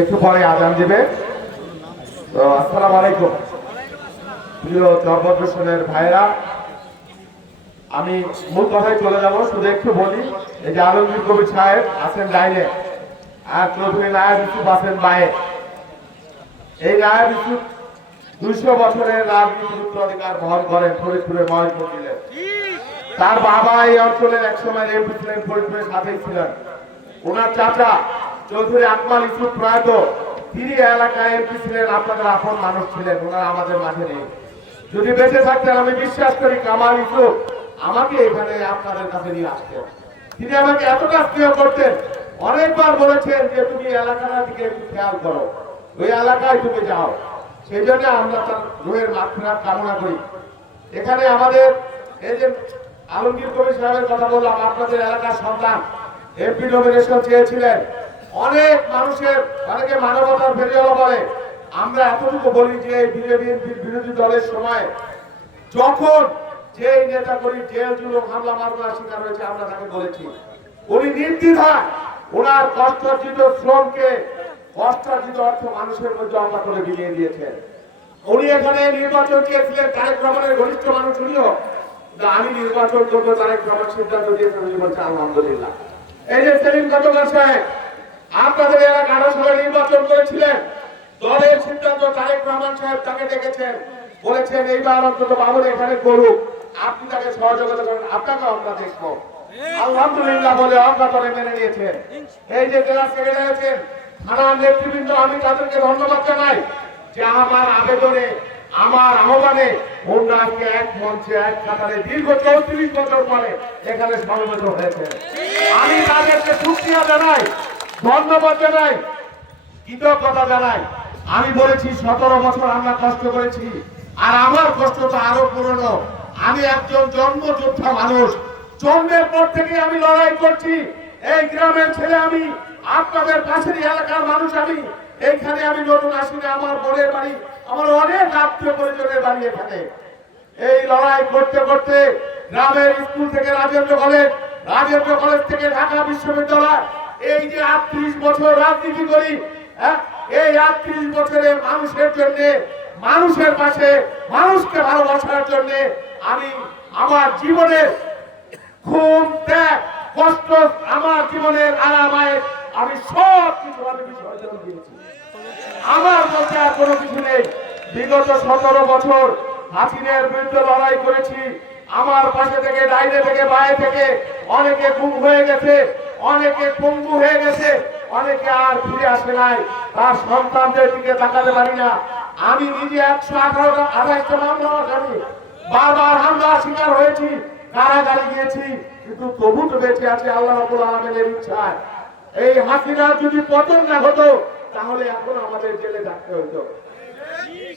একটু পরে আজান দিবে। তো, আসসালামু আলাইকুম। প্রিয় চরপদ্রেশনের ভাইরা আমি মূল কথায় চলে যাব, শুধু একটু বলি, এই যে আলমগীর কবির সাহেব আছেন ডাইনে আর চৌধুরী নায়ব ইউসুফ আছেন বায়ে। এই নায়ব ইউসুফ দুইশো বছরের রাজনীতির উত্তরাধিকার বহন করেন ফরিদপুরের মহেশপুর জেলায় তার বাবা এই অঞ্চলের একসময় এমপি ছিলেন ফরিদপুরের সাথেই ছিলেন। ওনার চাচা চৌধুরী আকমাল ইসুফ প্রয়াত। তিনি এলাকায় এমপি ছিলেন, আপনাদের আপন মানুষ ছিলেন, ওনারা আমাদের মাঝে নেই। যদি বেঁচে থাকতেন, আমি বিশ্বাস করি কামাল ইসুফ আমাকে এখানে আপনাদের কাছে নিয়ে আসতেন তিনি আমাকে এতটা স্নেহ করতেন? অনেকবার বলেছেন যে, তুমি এই এলাকাটা দিকে একটু খেয়াল করো। ওই এলাকায় তুমি যাও। সেই জন্য আমরা তার রোহের মাত্রা কামনা করি। এখানে আমাদের এই যে আলমগীর কবির সাহেবের কথা বললাম, আপনাদের এলাকার সন্তান, এমপি নমিনেশন চেয়েছিলেন। অনেক মানুষের, অনেকে মানবতার ফেরিওয়ালা বলে। আমরা এতটুকু বলি যে বিজেপির বিরোধী দলের সময় যখন যে নেতা করি জেল জুলুম হামলা মামলার শিকার হয়েছে, আমরা তাকে বলেছি। উনি নির্দ্বিধায় ওনার কষ্টার্জিত শ্রমকে কষ্টার্জিত অর্থ মানুষের মধ্যে আমরা করে বিলিয়ে দিয়েছেন। উনি এখানে নির্বাচন চেয়েছিলেন তারেক রহমানের ঘনিষ্ঠ মানুষ উনিও। আমি নির্বাচন করব, তারেক রহমান সিদ্ধান্ত দিয়েছেন আলহামদুলিল্লাহ। এই যে সেলিম গতকাল সাহেব আপনাদের আঠারো সালে নির্বাচন করেছিলেন। দলের সিদ্ধান্ত তারেক রহমান সাহেব তাকে ডেকেছেন। বলেছেন, এইবার অন্তত বাবুল এখানে করুক আপনি তাকে সহযোগিতা করেন। আপনাকে আমরা দেখব। আলহামদুলিল্লাহ বলে অজ্ঞাতনে মেনে নিয়েছেন। এই যে জেলা সেক্রেটারি আছেন, থানার নেতৃবৃন্দ, আমি তাদেরকে ধন্যবাদ জানাই যে আমার আবেদনে, আমার আহ্বানে ওনাকে এক মঞ্চে এক কাতারে দীর্ঘ চৌত্রিশ বছর পরে এখানে সমবেত হয়েছে। আমি তাদেরকে সুক্রিয়া জানাই ধন্যবাদ জানাই, কৃতজ্ঞতা জানাই। আমি বলেছি, সতেরো বছর আমরা কষ্ট করেছি, আর আমার কষ্টটা আরও পুরনো। আমি একজন জন্মযোদ্ধা মানুষ। জন্মের পর থেকে আমি লড়াই করছি। এই গ্রামের ছেলে আমি, আপনাদের পাশের এলাকার মানুষ আমি। এইখানে আমি নতুন আসিনি, আমার বোনের বাড়ি, আমার অনেক আত্মীয় পরিজনের বাড়ি এখানে। এই লড়াই করতে করতে গ্রামের স্কুল থেকে রাজেন্দ্র কলেজ রাজেন্দ্র কলেজ থেকে ঢাকা বিশ্ববিদ্যালয় এই যে আটত্রিশ বছর রাজনীতি করি হ্যাঁ, এই আটত্রিশ বছরে মানুষের জন্য মানুষের পাশে মানুষকে ভালোবাসার জন্য আমি আমার জীবনের খুব ত্যাগ কষ্ট আমার জীবনের আরামায় আমি সব কিছু আমার মধ্যে আর কোনো কিছু নেই। বিগত সতেরো বছর হাসিনের বিরুদ্ধে লড়াই করেছি। আমার পাশে থেকে ডাইনে থেকে বাইরে থেকে অনেকে গুম হয়ে গেছে। অনেকে পঙ্গু হয়ে গেছে, অনেকে আর ফিরে আসে নাই। তার সন্তানদের দিকে তাকাতে পারি না। আমি নিজে একশো আঠারোটা আঠাশটা মামলা আসামি বারবার হামলার শিকার হয়েছি, কারাগারে গিয়েছি, কিন্তু তবু তো বেঁচে আছে আল্লাহ রাবুল আলমের ইচ্ছায়। এই হাসিনার যদি পতন না হতো, তাহলে এখন আমাদের জেলে থাকতে হতো।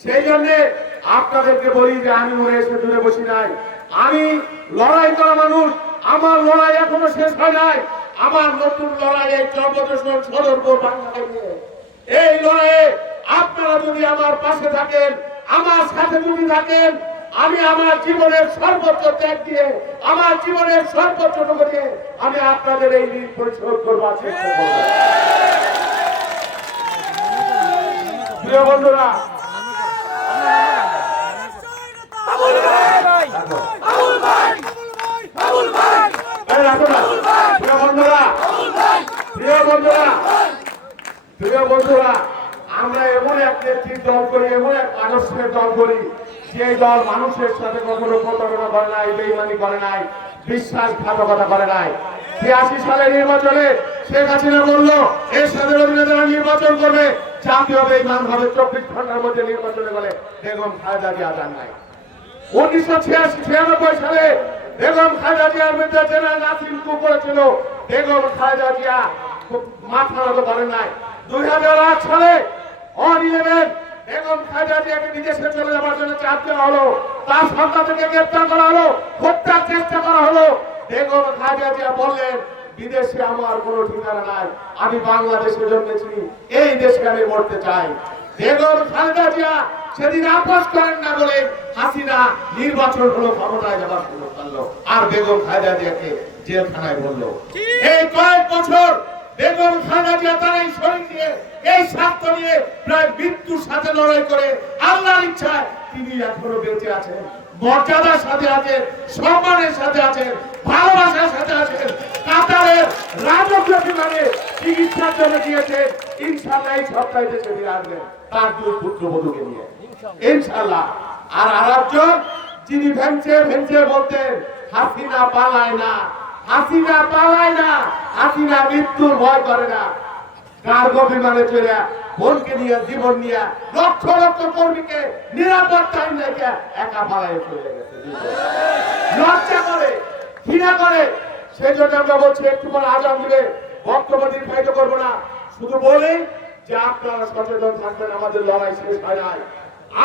সেই জন্য আপনাদেরকে বলি যে আমি মনে এসে দূরে বসি নাই। আমি লড়াই করা মানুষ, আমার লড়াই এখনও শেষ হয় নাই। আমার নতুন লড়াই এই চর্বদর্শন সদরপুর এই লড়াইয়ে আপনারা যদি আমার পাশে থাকেন, আমার সাথে যদি থাকেন, আমি আমার জীবনের সর্বোচ্চ ত্যাগ দিয়ে, আমার জীবনের সর্বোচ্চ দিয়ে আমি আপনাদের এই ঋণ পরিশোধ করব প্রিয় বন্ধুরা এই রাখো না। প্রিয় বন্ধুরা প্রিয় বন্ধুরা প্রিয় বন্ধুরা, আমরা এমন এক নেত্রীর দল করি, এমন এক আদর্শের দল করি সেই দল মানুষের সাথে কখনো প্রতারণা করে নাই, বেইমানি করে নাই, বিশ্বাসঘাতকতা করে নাই। ছিয়াশি সালে নির্বাচনে শেখ হাসিনা বলল, এর সাথে যারা নির্বাচন করবে। জাতীয় বেইমান হবে চব্বিশ ঘণ্টার মধ্যে নির্বাচনে গেলে বেগম খালেদা জিয়া যান নাই। উনিশশো ছিয়াশি, ছিয়ানব্বই সালে বেগম খালেদা জিয়ার বিরুদ্ধে জেনারেল নাসিম করেছিল, বেগম খালেদা জিয়া মাথা নত করেন নাই। দুই হাজার আট সালে বিদেশে জন্য করা বেগম জিয়া বললেন আমার কোনো ঠিকানা নাই, আমি বাংলাদেশে জন্মেছি, এই দেশকে আমি মরতে চাই। বেগম খালেদা জিয়া সেদিন আপোষ করেন না বলে হাসিনা নির্বাচন হলো, ক্ষমতায় যাবার সুযোগ আর বেগম খালেদা জিয়াকে জেলখানায় বলল, এই কয়েক বছর বেগম খালেদা জিয়া তার এই শরীর দিয়ে, এই স্বার্থ নিয়ে প্রায় মৃত্যুর সাথে লড়াই করে আল্লাহর ইচ্ছায় তিনি এখনও বেঁচে আছেন। মর্যাদার সাথে আছেন, সম্মানের সাথে আছেন, ভালোবাসার সাথে আছেন। কাতারের রাজকীয় বিমানে চিকিৎসার জন্য গিয়েছেন। ইনশাল্লাহ এই সপ্তাহে ফিরে আসবেন তার দুই পুত্রবধূকে নিয়ে। ইনশাল্লাহ আর আরেকজন, যিনি ভেঞ্চে ভেঞ্চে বলতেন, হাসিনা পালায় না। হাসিনা পালায় না, হাসিনা মৃত্যুর ভয় করে না। কার্গো বিমানে চলে বোনকে নিয়ে, জীবন নিয়ে, লক্ষ লক্ষ কর্মীকে নিরাপত্তায় রেখে একা পালায় চলে গেছে। লজ্জা করে, ঘৃণা করে। সেই জন্য আমরা বলছি, একটু পরে আজান দিলে বক্তব্য দীর্ঘায়িত করব না। শুধু বলি যে আপনারা সচেতন থাকবেন, আমাদের লড়াই শেষ হয় নাই।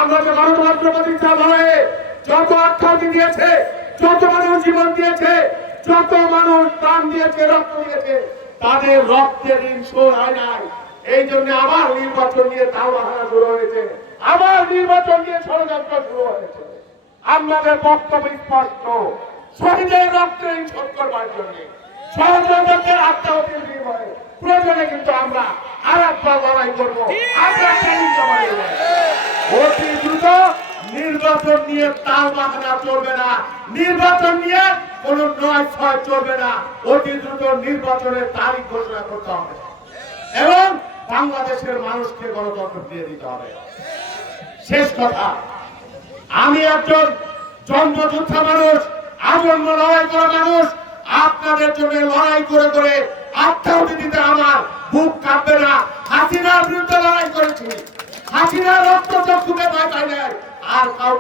আমরা যে গণতন্ত্র প্রতিষ্ঠা লড়াইয়ে যত আখ্যাতি দিয়েছে, যত মানুষ জীবন দিয়েছে যত মানুষ প্রাণ দিয়েছে রক্ত দিয়েছে, তাদের রক্তের ঋণ শোধ হয় নাই। এই জন্য আবার নির্বাচন নিয়ে তাও বাহানা শুরু হয়েছে। আবার নির্বাচন নিয়ে ষড়যন্ত্র শুরু হয়েছে। আপনাদের বক্তব্য স্পষ্ট। শহীদের রক্ত ঋণ শোধ করবার জন্য। সহযোগের আত্মাহতির বিনিময়ে প্রয়োজনে কিন্তু আমরা আর একবার লড়াই করব। আমরা অতি দ্রুত নির্বাচন নিয়ে তাল মাখানা চলবে না। নির্বাচন নিয়ে কোন নয় ছয় চলবে না। অতি দ্রুত নির্বাচনের তারিখ ঘোষণা করতে হবে। এবং বাংলাদেশের মানুষকে গণতন্ত্র দিয়ে দিতে হবে। শেষ কথা, আমি একজন জন্মযোদ্ধা মানুষ, আজন্ম লড়াই করা মানুষ। আপনাদের জন্য লড়াই করে করে আত্মাহুতি দিতে আমার বুক কাঁপবে না। হাসিনার বিরুদ্ধে লড়াই করেছি। হাসিনার রক্ত চক্ষুকে ভয় পাই নাই। আর কাউ